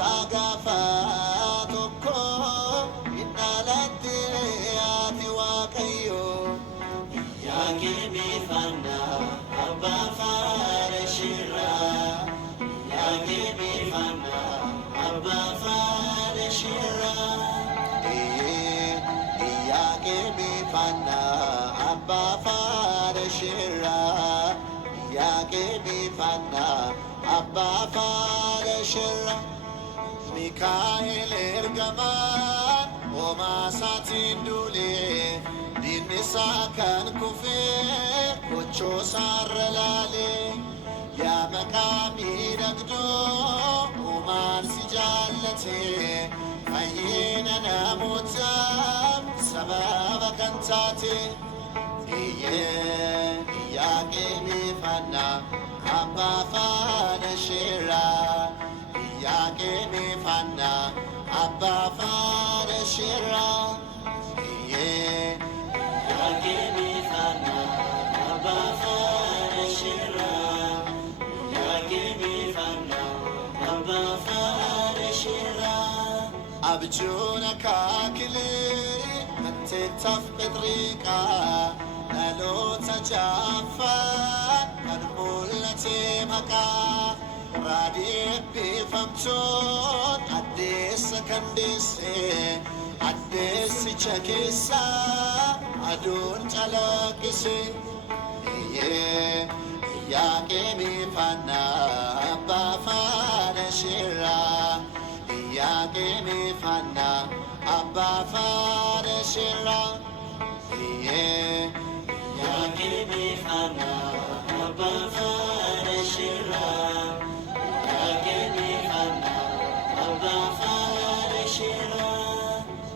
Sagafa toko inalate ati wakayo Yagimi fana abba fare shira Yagimi fana abba fare shira Yagimi fana abba fare shira Yagimi fana abba fare shira Mikael ergaman Oma satin dule Dinisa kan kufe Kocho sarrelale Ya makami nagdo Umar si jallate Fayyina namutam Sababa kantate Iye Yagimi fana Abba fana shira Yagimi fana Abba fana shira Yagimi fana Abba fana shira Yagimi fana Abba fana shira Abjuna kakili Ante taf bedrika Nalo tajafa Kan mulati maka Radib bifamchon Addis kandise Addis chakisa Adun chalakise Yagimi fana Abba fana shira Yagimi fana Abba fana shira Yagimi fana Abba fana shira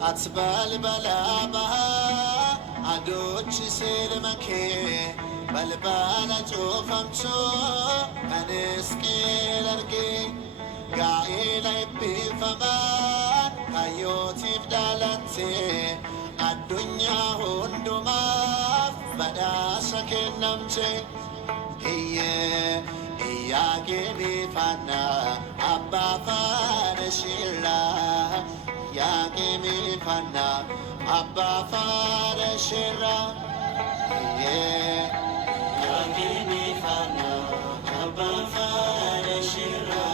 أتبال بلا بها عدوش سير مكي بلبالا جوفمشو أنسكي لرقي قايل يبي فمان كيوتي بدالتي الدنيا هندما بدا شكل نمشي Yagimi fana Abba fana shira Yagimi fana Abba fana shira Yagimi fana Abba fana shira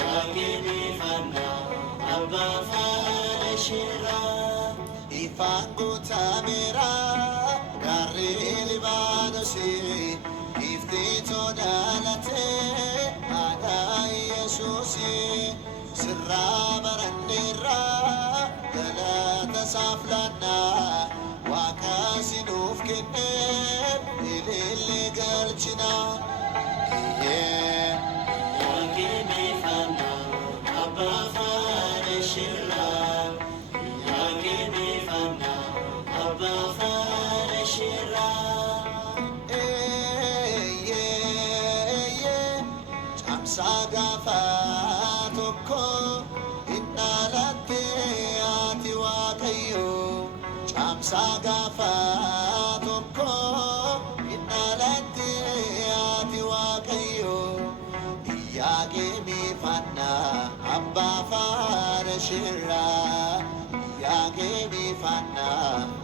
Yagimi fana Abba fana shira Ifangu tamira Gari libadosi Iftito dalate Ada Yesusi Sirra barandira Galata saflana Wakasi nuf kineb Ilili galchina Yagimi fana Abba fana shira Yagimi fana Abba fana shira Sagafa toko inalate ati wakayo Cham sagafa toko inalate ati wakayo Yagimi fana Abba fana shira Yagimi fana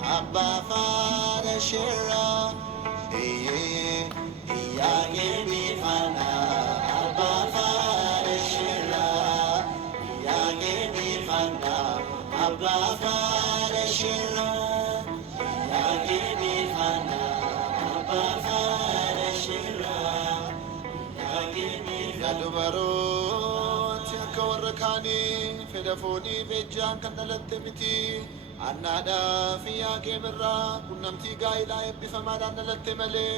Abba fana shira Yagimi fana Abba fana shira Yagimi fana Abba fana shira Yagimi fana Abba fana shira Yagimi fana Yadubarot Yakawarakani Fedafoni Vejan Kandalatemiti Annada Fiya Gemera Kunamti Gaila Epifamada Nalatemale